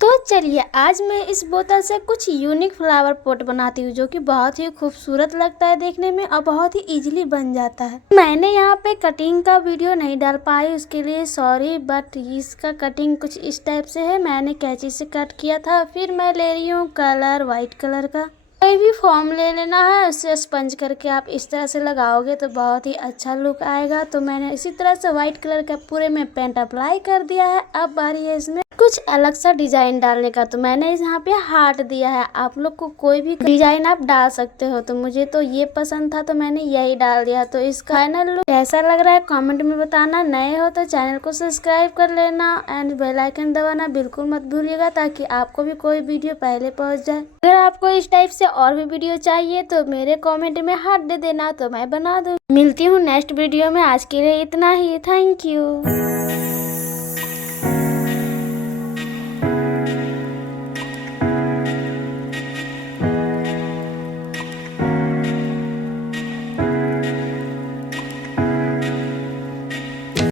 तो चलिए आज मैं इस बोतल से कुछ यूनिक फ्लावर पॉट बनाती हूँ जो कि बहुत ही खूबसूरत लगता है देखने में और बहुत ही इजीली बन जाता है। मैंने यहाँ पे कटिंग का वीडियो नहीं डाल पाई, उसके लिए सॉरी, बट इसका कटिंग कुछ इस टाइप से है। मैंने कैंची से कट किया था। फिर मैं ले रही हूँ कलर वाइट कलर का। कोई भी फॉर्म ले लेना है, उससे स्पंज करके आप इस तरह से लगाओगे तो बहुत ही अच्छा लुक आएगा। तो मैंने इसी तरह से व्हाइट कलर का पूरे में पेंट अप्लाई कर दिया है। अब बारी है इसमें कुछ अलग सा डिजाइन डालने का। तो मैंने यहाँ पे हार्ट दिया है। आप लोग को कोई भी डिजाइन आप डाल सकते हो, तो मुझे तो ये पसंद था तो मैंने यही डाल दिया। तो इसका फाइनल लुक कैसा लग रहा है कमेंट में बताना। नए हो तो चैनल को सब्सक्राइब कर लेना एंड बेल आइकन दबाना बिल्कुल मत भूलिएगा, ताकि आपको भी कोई वीडियो पहले पहुंच जाए। अगर आपको इस टाइप से और भी वीडियो चाहिए तो मेरे कमेंट में हार्ट दे देना, तो मैं बना दूँ। मिलती हूँ नेक्स्ट वीडियो में। आज के लिए इतना ही। Thank you.